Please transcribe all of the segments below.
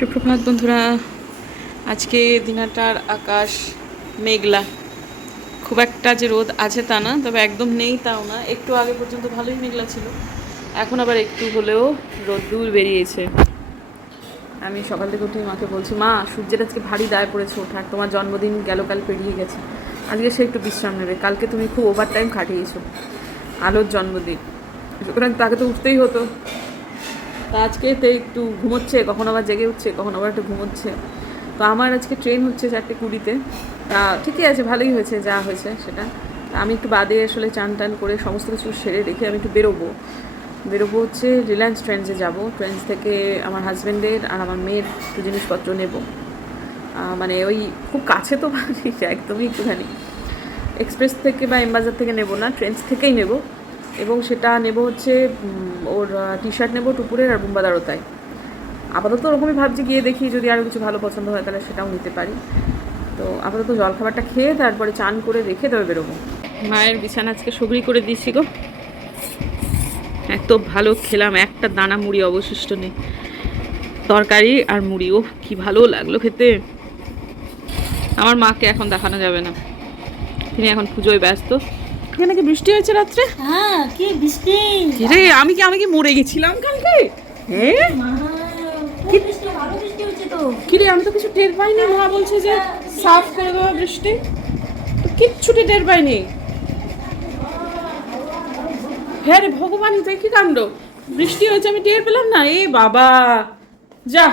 সুপ্রভাত বন্ধুরা। আজকে দিনাটার আকাশ মেঘলা। খুব একটা যে রোদ আছে তা না, তবে একদম নেই তাও না। একটু আগে পর্যন্ত ভালোই মেঘলা ছিল। এখন আবার একটু হলেও রোদ্দুর বেরিয়েছে। আমি সকাল থেকে উঠে মাকে বলছি, মা, সূর্যের আজকে ভারী দায় পড়েছে ওঠার। তোমার জন্মদিন গেল কাল পেরিয়ে গেছে। আজকে সে একটু বিশ্রাম নেবে। কালকে তুমি খুব ওভার টাইম খাটিয়েছো আলোর জন্মদিন। সুতরাং তাকে তো উঠতেই হতো। তা আজকে তো একটু ঘুমোচ্ছে, কখন আবার জেগে উঠছে, কখন আবার একটু ঘুমোচ্ছে। তো আমার আজকে ট্রেন হচ্ছে চারটে কুড়িতে। তা ঠিকই আছে, ভালোই হয়েছে, যা হয়েছে সেটা। আমি একটু বাদে আসলে চান টান করে সমস্ত কিছু সেরে রেখে আমি একটু বেরোবো। বেরোবো হচ্ছে রিলায়েন্স ট্রেন্ডসে যাব। ট্রেন্ডস থেকে আমার হাজব্যান্ডের আর আমার মেয়ের একটু জিনিসপত্র নেব। মানে ওই খুব কাছে তো একদমই একটুখানি। এক্সপ্রেস থেকে বা এমবাজার থেকে নেব না ট্রেন্স থেকেই নেব। এবং সেটা নেব হচ্ছে ওর টি শার্ট নেব টুপুরের আর বুম্বাদারতায় আপাতত ওরকমই ভাবছি, গিয়ে দেখি যদি আরও কিছু ভালো পছন্দ হয় তাহলে সেটাও নিতে পারি। তো আপাতত জলখাবারটা খেয়ে তারপরে চান করে রেখে তবে বেরোবো। মায়ের বিছানা আজকে সগড়ি করে দিচ্ছি গো। এত ভালো খেলাম, একটা দানা মুড়ি অবশিষ্ট নেই। তরকারি আর মুড়ি ও কি ভালো লাগল খেতে। আমার মাকে এখন দেখানো যাবে না। তিনি এখন পুজোয় ব্যস্ত। এখানে কি বৃষ্টি হয়েছে রাত্রে? হ্যাঁ কি বৃষ্টি? রে আমি কি আমি কি মরে গেছিলাম কালকে? হ্যাঁ খুব বৃষ্টি ভালো বৃষ্টি হচ্ছে তো। কিরে আমি তো কিছু টের পাইনি মা বলছে যে সাফ করে দেওয়া বৃষ্টি। তো কিচ্ছুটি টের পাইনি। হ্যাঁ রে ভগবান তো কি কাণ্ড? বৃষ্টি হয়েছে আমি টের পেলাম না। এ বাবা। যা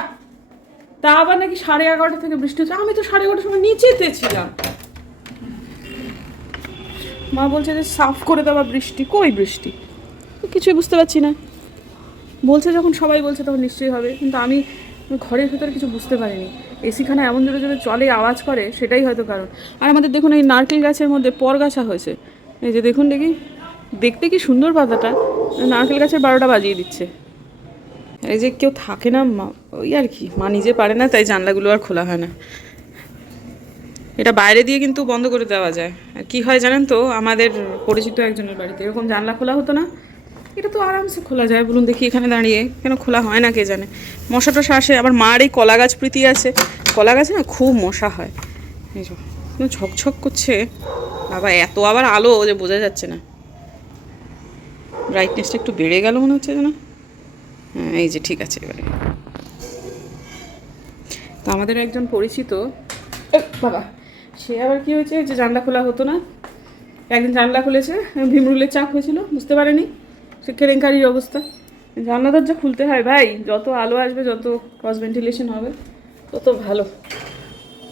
তা আবার নাকি সাড়ে এগারোটা থেকে বৃষ্টি হচ্ছে। আমি তো সাড়ে এগারোটার সময় নিচেতে ছিলাম। মা বলছে যে সাফ করে দেওয়া বৃষ্টি, কই বৃষ্টি? কিছুই বুঝতে পারছি না। বলছে যখন সবাই বলছে তখন নিশ্চয়ই হবে, কিন্তু আমি ঘরের ভেতরে কিছু বুঝতে পারিনি। এসিখানা এমন জোরে জোরে চলে, আওয়াজ করে, সেটাই হয়তো কারণ। আর আমাদের দেখুন এই নারকেল গাছের মধ্যে পরগাছা হয়েছে। এই যে দেখুন দেখি, দেখতে কি সুন্দর পাতাটা। নারকেল গাছের বারোটা বাজিয়ে দিচ্ছে। এই যে কেউ থাকে না, মা- ওই আর কি, মা নিজে পারে না, তাই জানলাগুলো আর খোলা হয় না। এটা বাইরে দিয়ে কিন্তু বন্ধ করে দেওয়া যায়। আর কি হয় জানেন তো, আমাদের পরিচিত একজনের বাড়িতে। এরকম জানলা খোলা হতো না? এটা তো আরামসে খোলা যায়, বলুন দেখি এখানে দাঁড়িয়ে। কেন খোলা হয় না কে জানে? মশা টশা আসে, আবার মার এই কলা গাছ প্রীতি আছে। কলা গাছে না খুব মশা হয়। এই ঝকঝক করছে। বাবা, এত আবার আলো যে বোঝা যাচ্ছে না। ব্রাইটনেসটা একটু বেড়ে গেল মনে হচ্ছে যেন। হ্যাঁ এই যে ঠিক আছে এবারে। তো আমাদের একজন পরিচিত বাবা। সে আবার কি হয়েছে? যে জানলা খোলা হতো না। একদিন জানলা খুলেছে ভীমরুলের চাপ হয়েছিল বুঝতে পারেনি সে কেলেঙ্কারির অবস্থা। জানলা দরজা খুলতে হয় ভাই যত আলো আসবে যত ক্রস ভেন্টিলেশন হবে তত ভালো।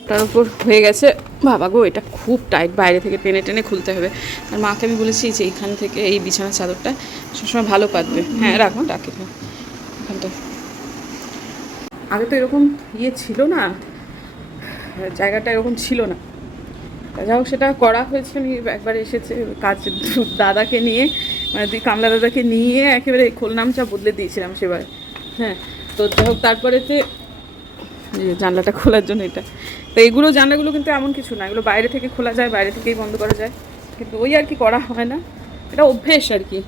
তার উপর হয়ে গেছে বাবা গো এটা খুব টাইট বাইরে থেকে টেনে টেনে খুলতে হবে। আর মাকে আমি বলেছি যে এইখান থেকে এই বিছানার চাদরটা সবসময় ভালো পাতবে। হ্যাঁ রাখো রাখি হ্যাঁ এখানটা। আগে তো এরকম ইয়ে ছিল না জায়গাটা এরকম ছিল না। যাই হোক সেটা করা হয়েছে আমি একবার এসেছে কাজ দাদাকে নিয়ে মানে দুই কামলা দাদাকে নিয়ে একেবারে খোলনামচা বদলে দিয়েছিলাম সেবার। হ্যাঁ তো যাই হোক, তারপরেতে জানলাটা খোলার জন্য এটা। তো এগুলো, জানলাগুলো কিন্তু এমন কিছু না, এগুলো বাইরে থেকে খোলা যায়, বাইরে থেকেই বন্ধ করা যায়। কিন্তু ওই আর কি করা হয় না, এটা অভ্যেস আর কি।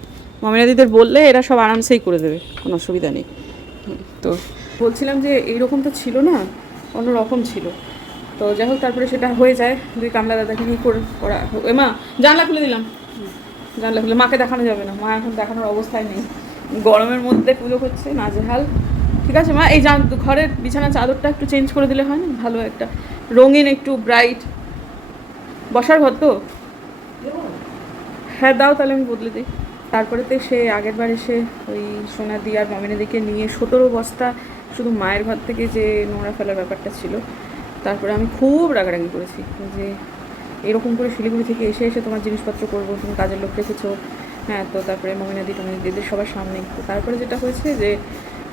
মামিনাদিদের বললে এরা সব আরামসেই করে দেবে, কোনো অসুবিধা নেই। তো বলছিলাম যে এইরকম তো ছিল না অন্য রকম ছিল। তো যাই হোক, তারপরে সেটা হয়ে যায়। দুই কামলা দাদাকে নিয়ে করে করা এ মা, জানলা খুলে দিলাম। জানলা খুলে, মাকে দেখানো যাবে না। মা এখন দেখানোর অবস্থায় নেই। গরমের মধ্যে পুজো করছে নাজেহাল। ঠিক আছে মা, এই জান, ঘরের বিছানা চাদরটা একটু চেঞ্জ করে দিলে হয় না? ভালো একটা। রঙিন, একটু ব্রাইট। বসার ঘর তো? হ্যাঁ দাও তাহলে আমি বদলে দিই। তারপরে তো সে আগের বার এসে ওই সোনা দিয়ে আর মমিনাদিকে নিয়ে সতেরো বস্তা শুধু মায়ের ঘর থেকে যে নোংরা ফেলার ব্যাপারটা ছিল তারপরে আমি খুব রাগারাগি করেছি যে এরকম করে শিলিগুড়ি থেকে এসে এসে তোমার জিনিসপত্র করব, তুমি কাজের লোক রেখেছো। হ্যাঁ তো তারপরে মমিনাদি টমিনাদি দিদির সবার সামনে। তারপরে যেটা হয়েছে যে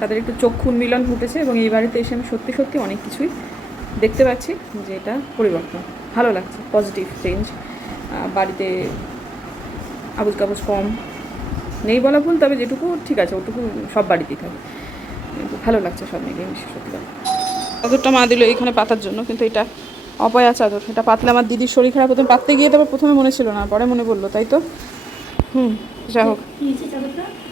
তাদের একটু চক্ষু মিলন ঘটেছে এবং এই বাড়িতে এসে আমি সত্যি সত্যি অনেক কিছুই দেখতে পাচ্ছি যে এটা পরিবর্তন। ভালো লাগছে পজিটিভ চেঞ্জ বাড়িতে আবুজ কাবুজ কম। নেই বলা ভুল, তবে যেটুকু ঠিক আছে, ওটুকু সব বাড়িতেই থাকে। ভালো লাগছে সব মিলিয়ে সত্যি কথা। চাদরটা মা দিল এইখানে পাতার জন্য কিন্তু এটা অপয়া চাদর। এটা পাতলে আমার দিদির শরীর খারাপ প্রথমে পাততে গিয়ে তারপর প্রথমে মনে ছিল না পরে মনে পড়ল তাই তো? হুম যা হোক।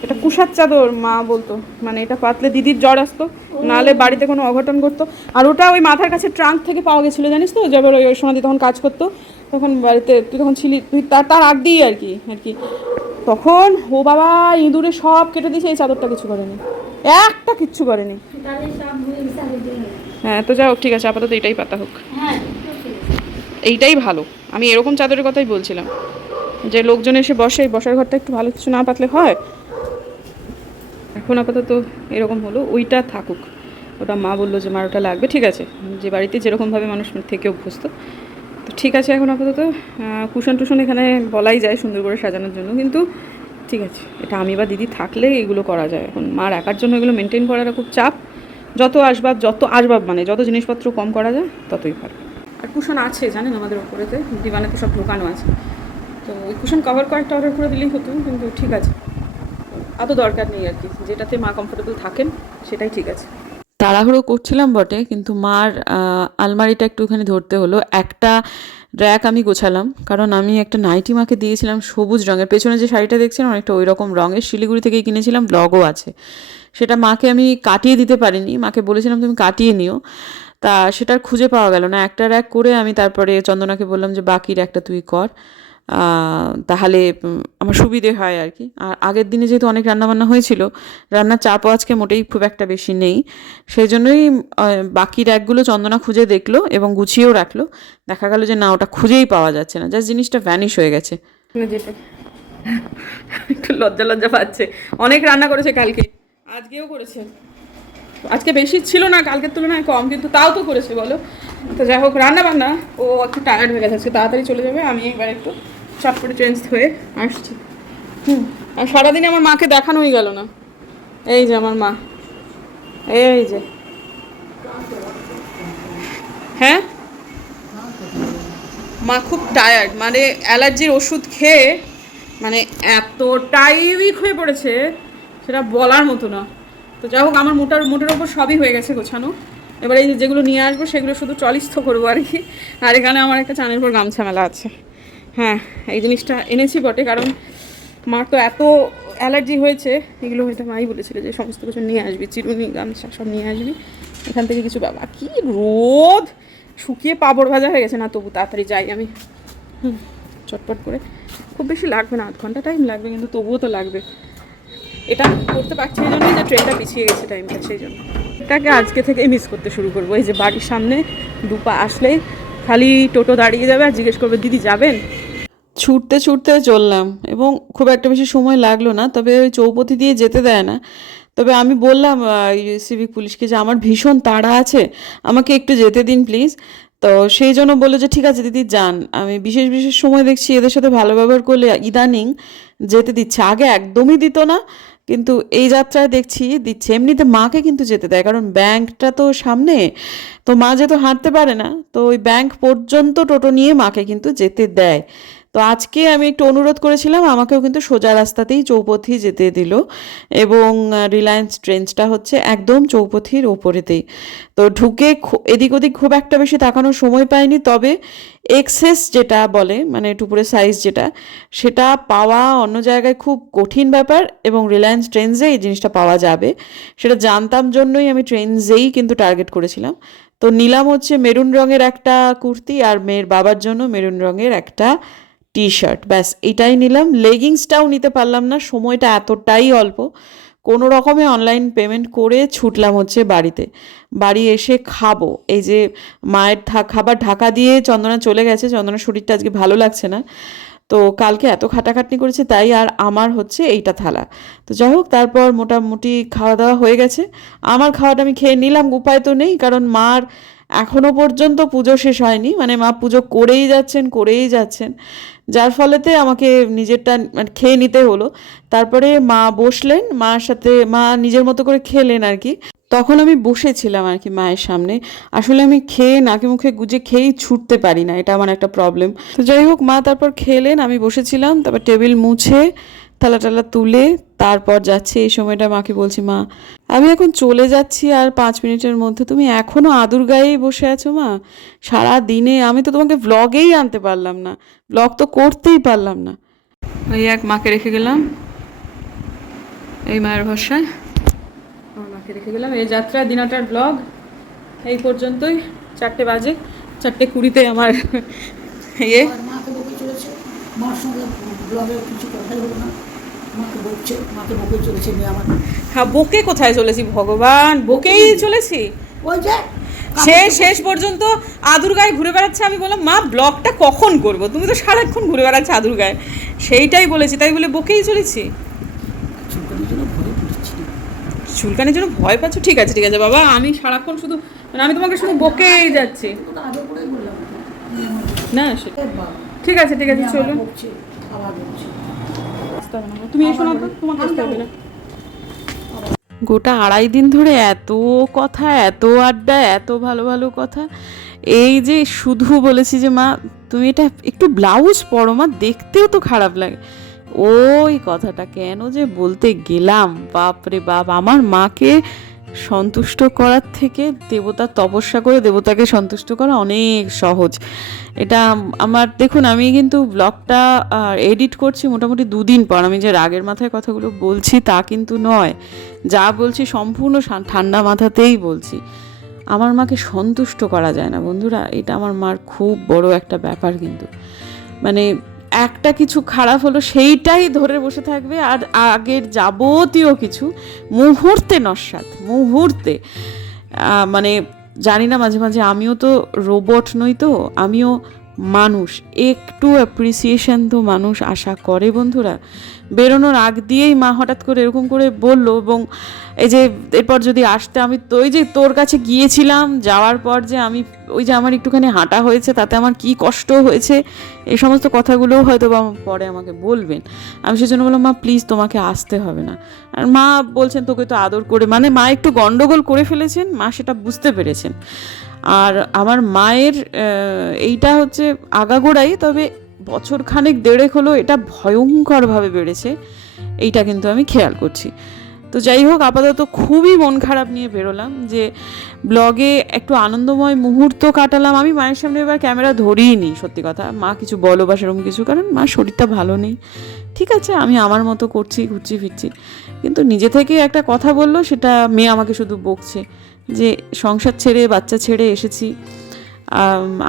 এটা কুষার চাদর মা বলতো। মানে এটা পাতলে দিদির জ্বর আসতো নাহলে বাড়িতে কোনো অঘটন করতো আর ওটা ওই মাথার কাছে ট্রাঙ্ক থেকে পাওয়া গেছিল জানিস তো? যাবার ওই ওই সময় তখন কাজ করতো তখন বাড়িতে তুই তখন ছিলি তুই তার তার আগ দিয়েই আর কি আর কি। তখন ও বাবা ইঁদুরে সব কেটে দিয়েছে এই চাদরটা কিছু করেনি। একটা কিচ্ছু করেনি। হয়ে তো যা হোক ঠিক আছে আপাতত এটাই পাতা হোক। হ্যাঁ এইটাই ভালো। আমি এরকম চাদরের কথাই বলছিলাম যে লোকজন এসে বসে বসার ঘরটা একটু ভালো কিছু না পাতলে হয়। এখন আপাতত এরকম হলো ওইটা থাকুক। ওটা মা বলল যে মার ওটা লাগবে। ঠিক আছে যে বাড়িতে যেরকমভাবে মানুষ থেকে অভ্যস্ত। তো ঠিক আছে এখন আপাতত কুশন টুশন এখানে বলাই যায় সুন্দর করে সাজানোর জন্য। কিন্তু ঠিক আছে এটা আমি বা দিদি থাকলে এগুলো করা যায়। এখন মার একার জন্য এগুলো মেনটেন করাটা খুব চাপ। যত আসবাব যত আসবাব মানে যত জিনিসপত্র কম করা যায় ততই ভালো। আর কুশন আছে জানেন আমাদের ওপরেতে দিবানে তো সব ঢোকানো আছে। তো ওই কুশন কভার কয়েকটা অর্ডার করে দিলেই হতো কিন্তু ঠিক আছে। এত দরকার নেই আর কি যেটাতে মা কমফোর্টেবল থাকেন সেটাই ঠিক আছে। তাড়াহুড়ো করছিলাম বটে কিন্তু মার আলমারিটা একটুখানি ধরতে হলো। একটা র্যাক আমি গোছালাম, কারণ আমি একটা নাইটি মাকে দিয়েছিলাম সবুজ রঙের। পেছনে যে শাড়িটা দেখছেন অনেকটা ওই রকম রঙের শিলিগুড়ি থেকেই কিনেছিলাম ব্লগও আছে। সেটা মাকে আমি কাটিয়ে দিতে পারিনি, মাকে বলেছিলাম তুমি কাটিয়ে নিও। তা সেটা খুঁজে পাওয়া গেল না, একটা র্যাক করে আমি তারপরে চন্দনাকে বললাম যে, বাকি র্যাকটা তুই কর। তাহলে আমার সুবিধে হয় আর কি। আর আগের দিনে যেহেতু অনেক রান্নাবান্না হয়েছিল, রান্নার চাপও আজকে মোটেই খুব একটা বেশি নেই। সেই জন্যই বাকি র্যাকগুলো চন্দনা খুঁজে দেখল এবং গুছিয়েও রাখল। দেখা গেল যে না, ওটা খুঁজেই পাওয়া যাচ্ছে না। জাস্ট জিনিসটা ভ্যানিশ হয়ে গেছে। একটু লজ্জা লজ্জা পাচ্ছে। অনেক রান্না করেছে কালকে। আজকেও করেছে। আজকে বেশি ছিল না, কালকের তুলনায় কম, কিন্তু তাও তো করেছে, বলো। তো যাই হোক রান্না বান্না ও একটু টায়ার্ড হয়ে গেছে। আজকে তাড়াতাড়ি চলে যাবে। আমি এবার একটু চট করে চেঞ্জ হয়ে আসছি। হুম, আর সারাদিনে আমার মাকে দেখানোই গেল না। এই যে আমার মা। এই যে। হ্যাঁ? মা খুব টায়ার্ড মানে অ্যালার্জির ওষুধ খেয়ে মানে এতটাই উইক হয়ে পড়েছে, সেটা বলার মতো না। তো যাই হোক, আমার মোটার, মোটের ওপর সবই হয়ে গেছে গোছানো। এবার এই যেগুলো নিয়ে আসব, সেগুলো শুধু চলিস্থ করব আর কি। আর এখানে আমার একটা চানের পর গামছা মেলা আছে। হ্যাঁ এই জিনিসটা এনেছি বটে, কারণ মার তো এত অ্যালার্জি হয়েছে, এগুলো হয়তো মাই বলেছিল যে সমস্ত কিছু নিয়ে আসবি, চিরুনি, গামছা সব নিয়ে আসবি, এখান থেকে কিছু বাবা কি রোদ! শুকিয়ে পাবড় ভাজা হয়ে গেছে, না তবু তাড়াতাড়ি যাই আমি। হুম, চটপট করে। খুব বেশি লাগবে না, আধ ঘণ্টা টাইম লাগবে, কিন্তু তবুও তো লাগবে। এটা করতে পারছি এই জন্যই যে ট্রেনটা পিছিয়ে গেছে টাইমটা সেই জন্য। এটাকে আজকে থেকে মিস করতে শুরু করব, এই যে বাড়ির সামনে দুপা আসলেই খালি টোটো দাঁড়িয়ে যাবে আর জিজ্ঞেস করবে, দিদি যাবেন? ছুটতে ছুটতে চললাম এবং খুব একটা বেশি সময় লাগল না, তবে ওই চৌপতি দিয়ে যেতে দেয় না। তবে আমি বললাম সিভিক পুলিশকে যে আমার ভীষণ তাড়া আছে, আমাকে একটু যেতে দিন প্লিজ তো সেই জন্য বলল যে, ঠিক আছে দিদি, যান। আমি বিশেষ বিশেষ সময় দেখছি এদের সাথে ভালো ব্যবহার করলে ইদানিং যেতে দিচ্ছে। আগে একদমই দিত না, কিন্তু এই যাত্রায় দেখছি দিচ্ছে। এমনিতে মাকে কিন্তু যেতে দেয়, কারণ ব্যাংকটা তো সামনে, তো মা যেহেতু হাঁটতে পারে না, তো ওই ব্যাংক পর্যন্ত টোটো নিয়ে মাকে কিন্তু যেতে দেয়। তো আজকে আমি একটু অনুরোধ করেছিলাম, আমাকেও কিন্তু সোজা রাস্তাতেই চৌপথি যেতে দিল এবং রিলায়েন্স ট্রেন্সটা হচ্ছে একদম চৌপথির ওপরেতেই তো ঢুকে এদিক ওদিক খুব একটা বেশি তাকানোর সময় পাইনি, তবে এক্সেস যেটা বলে মানে টুপুরের সাইজ যেটা, সেটা পাওয়া অন্য জায়গায় খুব কঠিন ব্যাপার এবং রিলায়েন্স ট্রেন্সে এই জিনিসটা পাওয়া যাবে। সেটা জানতাম জন্যই আমি ট্রেন্সেই কিন্তু টার্গেট করেছিলাম। তো নিলাম হচ্ছে মেরুন রঙের একটা কুর্তি আর মেয়ের বাবার জন্য মেরুন রঙের একটা টি শার্ট ব্যাস, এটাই নিলাম। লেগিংসটাও নিতে পারলাম না, সময়টা এতটাই অল্প। কোনো রকমে অনলাইন পেমেন্ট করে ছুটলাম হচ্ছে বাড়িতে। বাড়ি এসে খাব। এই যে মায়ের খাবার ঢাকা দিয়ে চন্দনা চলে গেছে চন্দনার শরীরটা আজকে ভালো লাগছে না। তো কালকে এত খাটাখাটনি করেছে, তাই আর আমার হচ্ছে এইটা থালা। তো যাই হোক, তারপর মোটামুটি খাওয়া দাওয়া হয়ে গেছে। আমার খাওয়াটা আমি খেয়ে নিলাম, উপায় তো নেই, কারণ মার এখনও পর্যন্ত পুজো শেষ হয়নি। মানে মা পুজো করেই যাচ্ছেন করেই যাচ্ছেন। যার ফলেতে আমাকে নিজেরটা মানে খেয়ে নিতে হলো। তারপরে মা বসলেন, মার সাথে, মা নিজের মতো করে খেলেন আর কি। তখন আমি বসেছিলাম আর কি মায়ের সামনে। আসলে আমি খেয়ে নাকে মুখে গুজে খেয়েই ছুটতে পারি না, এটা আমার একটা প্রবলেম তো যাই হোক, মা তারপর খেলেন, আমি বসেছিলাম, তারপর টেবিল মুছে থালা টালা তুলে তারপর যাচ্ছে। এই সময়টা মাকে বলছি, মা, আমি এখন চলে যাচ্ছি আর পাঁচ মিনিটের মধ্যে। তুমি এখনও আদুর গায়েই বসে আছো, মা? সারা দিনে আমি তো তোমাকে ব্লগেই আনতে পারলাম না। ব্লগ তো করতেই পারলাম না। ওই এক মাকে রেখে গেলাম। এই মায়ের ভরসায়। মাকে রেখে গেলাম। এই যাত্রা দিনাটার ব্লগ এই পর্যন্তই। চারটে বাজে। চারটে কুড়িতে আমার ইয়ে। মার সঙ্গে কিছু কথাই হলো না। বকছে মাকে বকে চলেছে মেয়ে আমার। হ্যাঁ বকে কোথায় চলেছি ভগবান? বকেই চলেছি। ওই যে সে শেষ পর্যন্ত আদুর গায়ে ঘুরে বেড়াচ্ছে। আমি বললাম মা ব্লগটা কখন করব? তুমি তো সারাক্ষণ ঘুরে বেড়াচ্ছে আদুর গায়ে। সেইটাই বলেছি তাই বলে বকেই চলেছি। চুলকানির জন্য ভয় পাচ্ছ। ঠিক আছে ঠিক আছে বাবা আমি সারাক্ষণ শুধু মানে আমি তোমাকে শুধু বকেই যাচ্ছি। না ঠিক আছে ঠিক আছে মেয়ে আমার চলো বকছে আবার বকছে আসতে হবে না। তুমি এসো না তো তোমাকে আসতে হবে না। গোটা আড়াই দিন ধরে এত কথা এত আড্ডা এত ভালো ভালো কথা। এই যে শুধু বলেছি যে মা তুমি এটা একটু ব্লাউজ পরো মা দেখতেও তো খারাপ লাগে। ওই কথাটা কেন যে বলতে গেলাম? বাপরে বাপ আমার মাকে সন্তুষ্ট করার থেকে দেবতার তপস্যা করে দেবতাকে সন্তুষ্ট করা অনেক সহজ। এটা আমার, দেখুন, আমি কিন্তু ব্লগটা এডিট করছি মোটামুটি দুদিন পর। আমি যে রাগের মাথায় কথাগুলো বলছি তা কিন্তু নয়। যা বলছি সম্পূর্ণ ঠান্ডা মাথাতেই বলছি। আমার মাকে সন্তুষ্ট করা যায় না বন্ধুরা। এটা আমার মার খুব বড় একটা ব্যাপার কিন্তু। মানে একটা কিছু খারাপ হলো সেইটাই ধরে বসে থাকবে আর আগের যাবতীয় কিছু মুহূর্তে নস্বাত, মুহূর্তে। মানে জানি না মাঝে মাঝে আমিও তো রোবট নই তো, আমিও মানুষ, একটু অ্যাপ্রিসিয়েশন তো মানুষ আশা করে বন্ধুরা। বেরোনোর আগ দিয়েই মা হঠাৎ করে এরকম করে বলল এবং এই যে এরপর যদি আসতে আমি তো ওই যে তোর কাছে গিয়েছিলাম, যাওয়ার পর যে আমি ওই যে আমার একটুখানি হাঁটা হয়েছে, তাতে আমার কি কষ্ট হয়েছে, এই সমস্ত কথাগুলোও হয়তো বা পরে আমাকে বলবেন। আমি সেজন্য বললাম, মা প্লিজ তোমাকে আসতে হবে না। আর মা বলছেন, তোকে তো আদর করে মানে মা একটু গন্ডগোল করে ফেলেছেন, মা সেটা বুঝতে পেরেছেন। আর আমার মায়ের এইটা হচ্ছে আগাগোড়াই, তবে বছর খানেক দেড়েক হলো এটা ভয়ঙ্করভাবে বেড়েছে, এইটা কিন্তু আমি খেয়াল করছি। তো যাই হোক, আপাতত খুবই মন খারাপ নিয়ে বেরোলাম যে ব্লগে একটু আনন্দময় মুহূর্ত কাটালাম। আমি মায়ের সামনে এবার ক্যামেরা ধরিই নি, সত্যি কথা। মা কিছু বলো বা সেরকম কিছু, কারণ মা শরীরটা ভালো নেই। ঠিক আছে, আমি আমার মতো করছি, ঘুরছি, ফিরছি। কিন্তু নিজে থেকে একটা কথা বলল, সেটা মেয়ে আমাকে শুধু বকছে। যে সংসার ছেড়ে, বাচ্চা ছেড়ে এসেছি।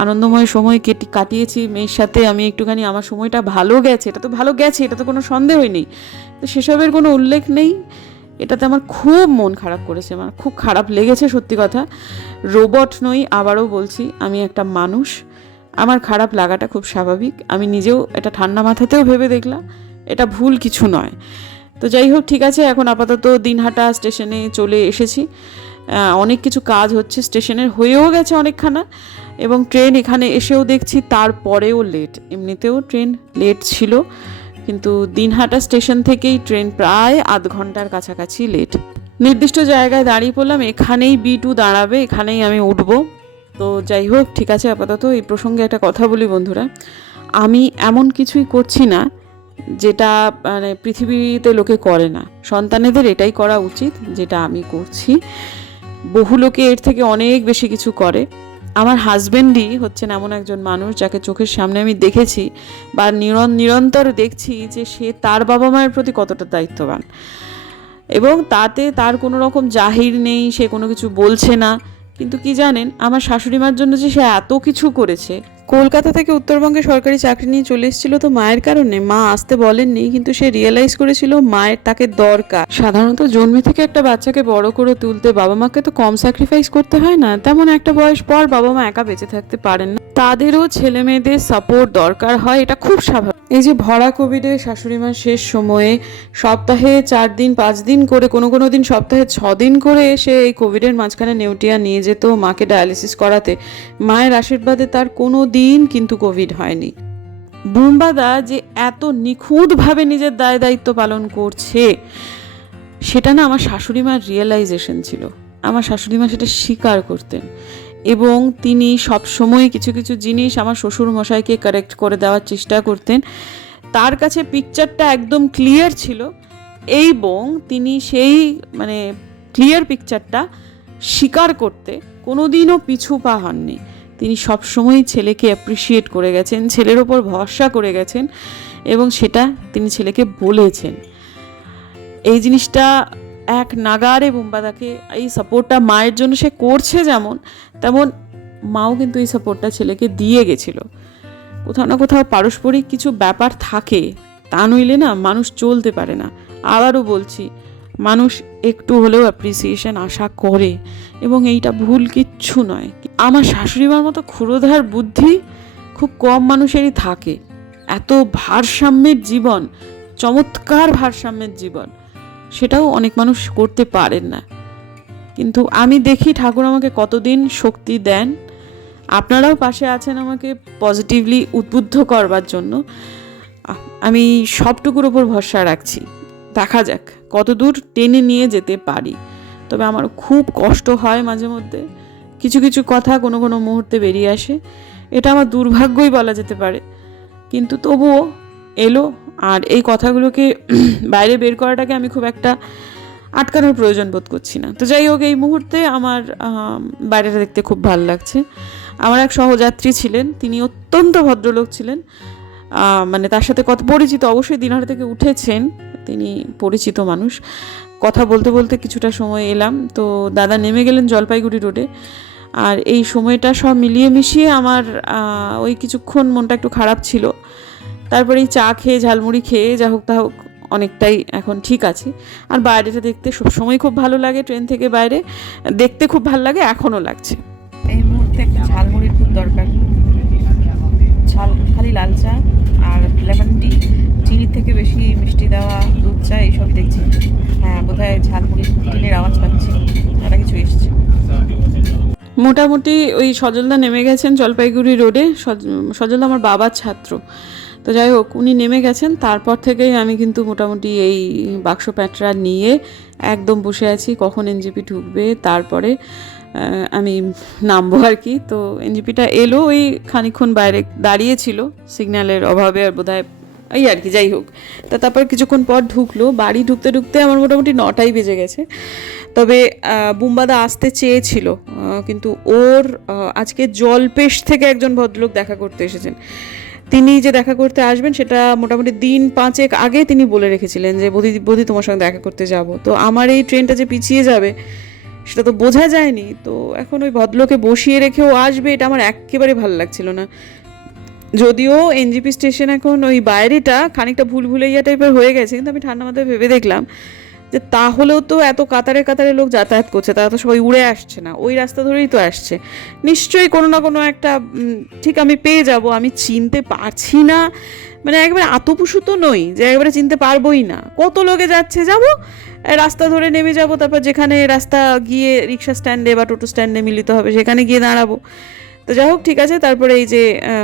আনন্দময় সময় কেটে, কাটিয়েছি। মেয়ের সাথে আমি একটুখানি, আমার সময়টা ভালো গেছে। এটা তো ভালো গেছে, এটা তো কোনো সন্দেহই নেই। তো সেসবের কোনো উল্লেখ নেই। এটাতে আমার খুব মন খারাপ করেছে, আমার খুব খারাপ লেগেছে সত্যি কথা। রোবট নই, আবারও বলছি, আমি একটা মানুষ। আমার খারাপ লাগাটা খুব স্বাভাবিক। আমি নিজেও এটা ঠান্ডা মাথাতেও ভেবে দেখলাম, এটা ভুল কিছু নয়। তো যাই হোক, ঠিক আছে, এখন আপাতত দিনহাটা স্টেশনে চলে এসেছি। অনেক কিছু কাজ হচ্ছে, স্টেশনের হয়েও গেছে অনেকখানা, এবং ট্রেন এখানে এসেও দেখছি তারপরেও লেট এমনিতেও ট্রেন লেট ছিল, কিন্তু দিনহাটা স্টেশন থেকেই ট্রেন প্রায় আধ ঘণ্টার কাছাকাছি লেট নির্দিষ্ট জায়গায় দাঁড়িয়ে পড়লাম, এখানেই বি টু দাঁড়াবে, এখানেই আমি উঠবো। তো যাই হোক, ঠিক আছে, আপাতত এই প্রসঙ্গে একটা কথা বলি বন্ধুরা। আমি এমন কিছুই করছি না, যেটা মানে পৃথিবীতে লোকে করে না। সন্তানেদের এটাই করা উচিত, যেটা আমি করছি। বহু লোকে এর থেকে অনেক বেশি কিছু করে। আমার হাজব্যান্ডই হচ্ছেন এমন একজন মানুষ যাকে চোখের সামনে আমি দেখেছি বা নিরন, নিরন্তর দেখছি যে সে তার বাবা মায়ের প্রতি কতটা দায়িত্ববান। এবং তাতে তার কোনো রকম জাহির নেই, সে কোনো কিছু বলছে না। কিন্তু কি জানেন, আমার শাশুড়ি মার জন্য যে সে এত কিছু করেছে কলকাতা থেকে উত্তরবঙ্গে সরকারি চাকরি নিয়ে চলে এসেছিল তো মায়ের কারণে। মা আসতে বলেননি, কিন্তু সে রিয়েলাইজ করেছিল মায়ের তাকে দরকার। সাধারণত জন্মে থেকে একটা বাচ্চাকে বড় করে তুলতে বাবা মাকে তো কম স্যাক্রিফাইস করতে হয় না, তেমন একটা বয়স পর বাবা মা একা বেঁচে থাকতে পারেন না। তাদেরও ছেলে মেয়েদের সাপোর্ট দরকার হয়, এটা খুব স্বাভাবিক। এই যে ভরা কোভিডে শাশুড়ি মার শেষ সময়ে সপ্তাহে চার দিন, পাঁচ দিন করে কোনো কোনো দিন সপ্তাহে ছ দিন করে এসে এই কোভিডের মাঝখানে নেউটিয়া নিয়ে যেত মাকে ডায়ালিসিস করাতে। মায়ের আশীর্বাদে তার কোনো দিন কিন্তু কোভিড হয়নি। বুম্বাদা যে এত নিখুঁতভাবে নিজের দায় দায়িত্ব পালন করছে, সেটা না আমার শাশুড়ি মার রিয়েলাইজেশন ছিল। আমার শাশুড়ি মা সেটা স্বীকার করতেন এবং তিনি সব সময় কিছু কিছু জিনিস আমার শ্বশুর মশাইকে কারেক্ট করে দেওয়ার চেষ্টা করতেন। তার কাছে পিকচারটা একদম ক্লিয়ার ছিল এবং তিনি সেই মানে ক্লিয়ার পিকচারটা স্বীকার করতে কোনোদিনও পিছু পা হননি। তিনি সবসময় ছেলেকে অ্যাপ্রিসিয়েট করে গেছেন, ছেলের ওপর ভরসা করে গেছেন এবং সেটা তিনি ছেলেকে বলেছেন। এই জিনিসটা এক নাগারে বুম্বাদাকে এই সাপোর্টটা মায়ের জন্য সে করছে যেমন, তেমন মাও কিন্তু এই সাপোর্টটা ছেলেকে দিয়ে গেছিল। কোথাও না কোথাও পারস্পরিক কিছু ব্যাপার থাকে, তা নইলে না মানুষ চলতে পারে না। আবারও বলছি মানুষ একটু হলেও অ্যাপ্রিসিয়েশন আশা করে এবং এইটা ভুল কিচ্ছু নয়। আমার শাশুড়ি মার মতো ক্ষুরোধার বুদ্ধি খুব কম মানুষেরই থাকে। এত ভারসাম্যের জীবন, চমৎকার ভারসাম্যের জীবন, সেটাও অনেক মানুষ করতে পারেন না। কিন্তু আমি দেখি ঠাকুর আমাকে কতদিন শক্তি দেন। আপনারাও পাশে আছেন আমাকে পজিটিভলি উদ্বুদ্ধ করবার জন্য। আমি সবটুকুর ওপর ভরসা রাখছি। দেখা যাক, কতদূর টেনে নিয়ে যেতে পারি। তবে আমার খুব কষ্ট হয় মাঝে মধ্যে। কিছু কিছু কথা কোনো কোনো মুহূর্তে বেরিয়ে আসে। এটা আমার দুর্ভাগ্যই বলা যেতে পারে। কিন্তু তবুও এলো, আর এই কথাগুলোকে বাইরে বের করাটাকে আমি খুব একটা আটকানোর প্রয়োজন বোধ করছি না। তো যাই হোক, এই মুহূর্তে আমার বাইরেটা দেখতে খুব ভালো লাগছে। আমার এক সহযাত্রী ছিলেন, তিনি অত্যন্ত ভদ্রলোক ছিলেন। মানে তার সাথে কত পরিচিত, অবশ্যই দিনহাটা থেকে উঠেছেন, তিনি পরিচিত মানুষ। কথা বলতে বলতে কিছুটা সময় এলাম, তো দাদা নেমে গেলেন জলপাইগুড়ি রোডে। আর এই সময়টা সব মিলিয়ে মিশিয়ে আমার ওই কিছুক্ষণ মনটা একটু খারাপ ছিল। তারপরে এই চা খেয়ে, ঝালমুড়ি খেয়ে, যা হোক তা হোক, অনেকটাই এখন ঠিক আছে। আর বাইরেটা দেখতে সবসময় খুব ভালো লাগে, ট্রেন থেকে বাইরে। দেখতে খুব ভালো লাগে, এখনও লাগছে। এই মুহূর্তে একটা ঝালমুড়ির খুব দরকার। ঝাল লাল চা আর লেমন টি। চিনির থেকে বেশি মিষ্টি দেওয়া দুধ চা এইসবই দেখছি। হ্যাঁ বোধহয় ঝালমুড়ির টিনের আওয়াজ পাচ্ছি। একটা কিছু এসছে। মোটামুটি ওই সজলদা নেমে গেছেন জলপাইগুড়ি রোডে। সজ- সজলদা আমার বাবার ছাত্র। তো যাই হোক, উনি নেমে গেছেন। তারপর থেকেই আমি কিন্তু মোটামুটি এই বাক্স প্যাঁটরা নিয়ে একদম বসে আছি। কখন এনজিপি ঢুকবে, তারপরে আমি নামবো আর কি। তো এনজিপিটা এলো, ওই খানিক্ষণ বাইরে দাঁড়িয়েছিল সিগন্যালের অভাবে আর বোধহয় এই আর কি, যাই হোক। তা তারপর কিছুক্ষণ পর ঢুকলো। বাড়ি ঢুকতে ঢুকতে আমার মোটামুটি নটাই বেজে গেছে। তবে বুম্বাদা আসতে চেয়েছিল কিন্তু ওর আজকে জলপেশ থেকে একজন ভদ্রলোক দেখা করতে এসেছেন। তিনি যে দেখা করতে আসবেন, সেটা মোটামুটি দিন পাঁচেক আগে তিনি বলে রেখেছিলেন যে, বদি বদি তোমার সঙ্গে দেখা করতে যাব। তো আমার এই ট্রেনটা যে পিছিয়ে যাবে সেটা তো বোঝা যায়নি। তো এখন ওই ভদ্রলোকে বসিয়ে রেখেও আসবে, এটা আমার একেবারে ভালো লাগছিল না। যদিও এনজিপি স্টেশন এখন ওই বাইরেটা খানিকটা ভুল ভুলাইয়া টাইপের হয়ে গেছে, কিন্তু আমি ঠান্ডা মাথায় ভেবে দেখলাম যে তাহলেও তো এত কাতারে কাতারে লোক যাতায়াত করছে, তারা তো সবাই উড়ে আসছে না, ওই রাস্তা ধরেই তো আসছে। নিশ্চয়ই কোনো না কোনো একটা ঠিক আমি পেয়ে যাব, আমি চিনতে পারছি না। মানে একবারে আতপুষু তো নই, যে একবারে চিনতে পারবোই না। কত লোকে যাচ্ছে যাব? রাস্তা ধরে নেমে যাব, তারপর যেখানে রাস্তা গিয়ে রিক্সা স্ট্যান্ডে বা টোটো স্ট্যান্ডে মিলিত হবে, সেখানে গিয়ে দাঁড়াবো। তো যাই হোক, ঠিক আছে, তারপরে এই যে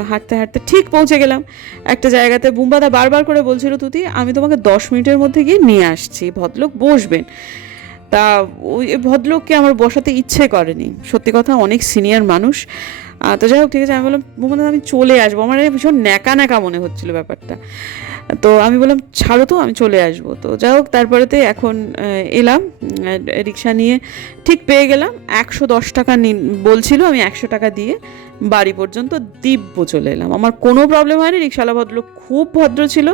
হাঁটতে হাঁটতে ঠিক পৌঁছে গেলাম। একটা জায়গাতে বুম্বাদা বারবার করে বলছিল, তুতি, আমি তোমাকে দশ মিনিটের মধ্যে গিয়ে নিয়ে আসছি, ভদ্রলোক বসবেন। তা ওই ভদ্রলোককে আমার বসাতে ইচ্ছে করেনি। সত্যি কথা, অনেক সিনিয়র মানুষ। তো যাই হোক, ঠিক আছে, আমি বললাম বুম্বাদা আমি চলে আসব। আমার ভীষণ ন্যাকা ন্যাকা মনে হচ্ছিল ব্যাপারটা। তো আমি বললাম, ছাড়ো তো, আমি চলে আসব। তো যাই হোক, তারপরেতে এখন এলাম রিক্সা নিয়ে ঠিক পেয়ে গেলাম। একশো দশ টাকা বলছিল আমি একশো টাকা দিয়ে বাড়ি পর্যন্ত দিব্য চলে এলাম। আমার কোনো প্রবলেম হয়নি, রিক্সাওয়ালা ভদ্রলোক খুব ভদ্র ছিল।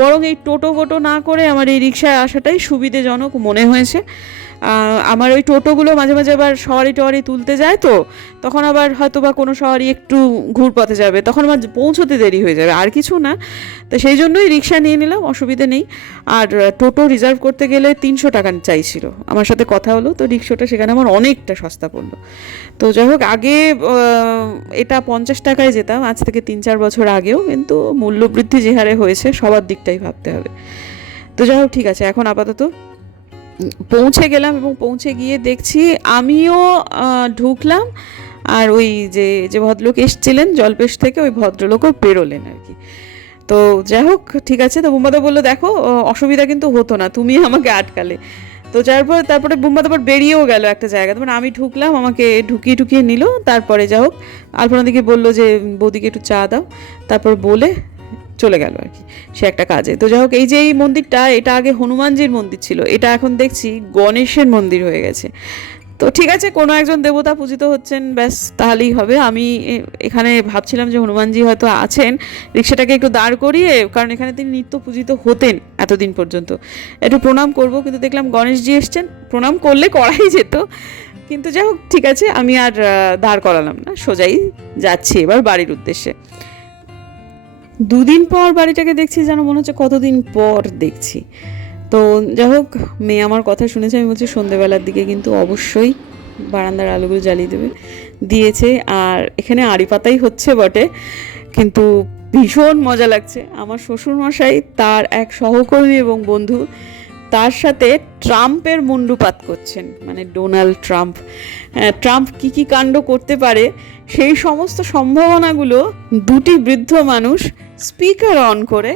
বরং এই টোটো ফোটো না করে আমার এই রিক্সায় আসাটাই সুবিধেজনক মনে হয়েছে। আমার ওই টোটোগুলো মাঝে মাঝে আবার সওয়ারি টওয়ারি তুলতে যায় তো, তখন আবার হয়তো বা কোনো সওয়ারি একটু ঘুরপথে যাবে, তখন আমার পৌঁছতে দেরি হয়ে যাবে, আর কিছু না। তো সেই জন্যই রিক্সা নিয়ে নিলাম, অসুবিধে নেই। আর টোটো রিজার্ভ করতে গেলে তিনশো টাকা চাইছিল। আমার সাথে কথা হলো, তো রিক্সাটা সেখানে আমার অনেকটা সস্তা পড়ল। তো যাই হোক, আগে এটা পঞ্চাশ টাকায় যেতাম, আজ থেকে তিন চার বছর আগেও, কিন্তু মূল্যবৃদ্ধি যে হারে হয়েছে, সবার দিকটাই ভাবতে হবে। তো যাই হোক, ঠিক আছে, এখন আপাতত পৌঁছে গেলাম এবং পৌঁছে গিয়ে দেখছি আমিও ঢুকলাম আর ওই যে যে ভদ্রলোক এসছিলেন জলপেশ থেকে ওই ভদ্রলোকও বেরোলেন আর কি। তো যাই হোক, ঠিক আছে, তো বুম্বাদা বলল, দেখো অসুবিধা কিন্তু হতো না, তুমি আমাকে আটকালে। তো তারপর তারপরে বুম্বা তারপর বেরিয়েও গেল একটা জায়গা মানে আমি ঢুকলাম, আমাকে ঢুকিয়ে ঢুকিয়ে নিল, তারপরে যা হোক আলপনা দিকে বলল যে, বৌদিকে একটু চা দাও। তারপর বলে চলে গেল আর কি, সে একটা কাজে। তো যাই হোক এই যে এই মন্দিরটা, এটা আগে হনুমানজির মন্দির ছিল, এটা এখন দেখছি গণেশের মন্দির হয়ে গেছে। তো ঠিক আছে, কোনো একজন দেবতা পূজিত হচ্ছেন, ব্যাস তাহলেই হবে। আমি এখানে ভাবছিলাম যে হনুমানজি হয়তো আছেন রিক্সাটাকে একটু দাঁড় করিয়ে, কারণ এখানে তিনি নিত্য পূজিত হতেন এতদিন পর্যন্ত। একটু প্রণাম করব, কিন্তু দেখলাম গণেশজি এসছেন, প্রণাম করলে করাই যেত। কিন্তু যাই হোক ঠিক আছে, আমি আর দাঁড় করালাম না, সোজাই যাচ্ছি এবার বাড়ির উদ্দেশ্যে। দুদিন পর বাড়িটাকে দেখছি যেন মনে হচ্ছে কতদিন পর দেখছি। তো যাই হোক মেয়ে আমার কথা শুনেছে আমি বলছি সন্ধেবেলার দিকে কিন্তু অবশ্যই বারান্দার আলোগুলো জ্বালিয়ে দেবে। দিয়েছে আর এখানে আড়ি পাতাই হচ্ছে বটে কিন্তু ভীষণ মজা লাগছে। আমার শ্বশুরমশাই তার এক সহকর্মী এবং বন্ধু তার সাথে ট্রাম্পের মুন্ডুপাত করছেন মানে ডোনাল্ড ট্রাম্প। আহ, ট্রাম্প কি কি কাণ্ড করতে পারে সেই সমস্ত সম্ভাবনাগুলো দুটি বৃদ্ধ মানুষ স্পিকার অন করে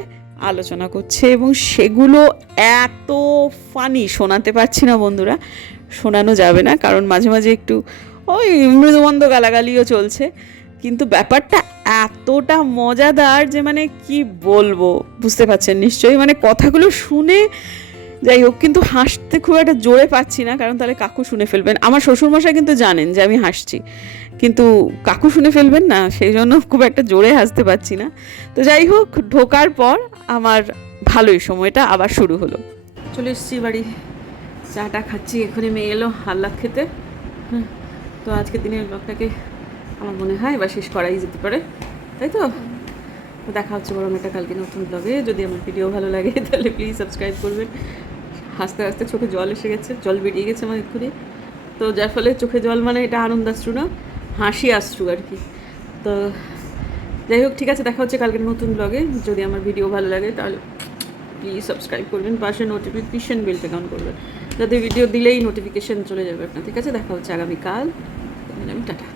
আলোচনা করছে এবং সেগুলো এত ফানি শোনাতে পারছি না বন্ধুরা। শোনানো যাবে না, কারণ মাঝে মাঝে একটু ওই মৃদুমন্দ গালাগালিও চলছে। কিন্তু ব্যাপারটা এতটা মজাদার যে মানে কি বলব, বুঝতে পারছেন নিশ্চয়ই? মানে কথাগুলো শুনে যাই হোক কিন্তু হাসতে খুব একটা জোরে পাচ্ছি না কারণ তাহলে কাকু শুনে ফেলবেন। আমার শ্বশুরমশাই কিন্তু জানেন যে আমি হাসছি। কিন্তু কাকু শুনে ফেলবেন না সেই জন্য খুব একটা জোরে হাসতে পারছি না। তো যাই হোক ঢোকার পর আমার ভালোই সময়টা আবার শুরু হলো। চলে এসছি বাড়ি। চাটা খাচ্ছি এখানে মেয়ে এলো হাল্লাক খেতে। হুম, তো আজকের দিনের ব্লগটাকে আমার মনে হয় এবার শেষ করাই যেতে পারে। তাই তো? দেখা হচ্ছে বরং একটা কালকে নতুন ব্লগে। যদি আমার ভিডিও ভালো লাগে তাহলে প্লিজ সাবস্ক্রাইব করবেন। হাসতে হাসতে চোখে জল এসে গেছে, জল বেরিয়ে গেছে আমার এক্ষুনি। তো যার ফলে চোখে জল মানে এটা আনন্দাশ্রু না, হাসি আশ্রু আর কি। তো যাই হোক, ঠিক আছে, দেখা হচ্ছে কালকের নতুন ব্লগে যদি আমার ভিডিও ভালো লাগে, তাহলে প্লিজ সাবস্ক্রাইব করবেন, পাশে নোটিফিকেশন বেলটা অন করবেন। যাতে ভিডিও দিলেই নোটিফিকেশন চলে যাবে আপনার। ঠিক আছে, দেখা হচ্ছে আগামীকাল। আমি টাটা।